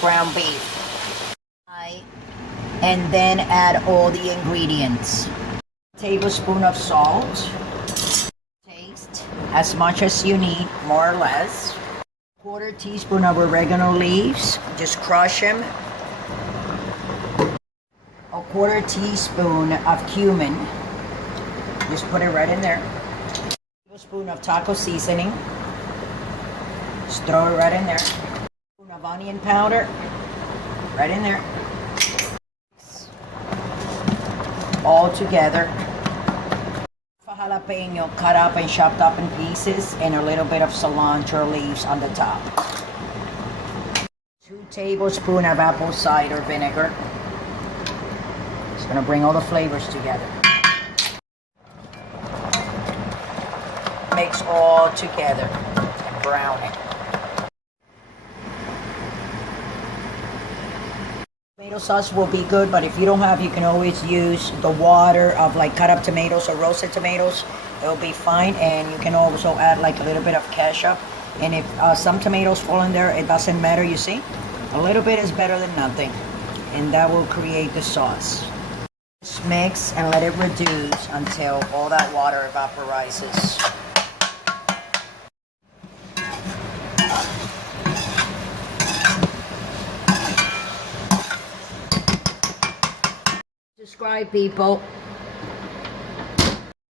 ground beef. And then add all the ingredients. A tablespoon of salt. Taste as much as you need, more or less. Quarter teaspoon of oregano leaves, just crush them. A quarter teaspoon of cumin, just put it right in there. A tablespoon of taco seasoning, just throw it right in there. A tablespoon of onion powder, right in there. All together. A jalapeno cut up and chopped up in pieces, and a little bit of cilantro leaves on the top. 2 tablespoons of apple cider vinegar. It's going to bring all the flavors together. Mix all together and brown it. Tomato sauce will be good, but if you don't have, you can always use the water of like cut up tomatoes or roasted tomatoes. It'll be fine, and you can also add like a little bit of ketchup. And if some tomatoes fall in there, it doesn't matter, you see? A little bit is better than nothing, and that will create the sauce. Just mix and let it reduce until all that water evaporizes. Subscribe, people.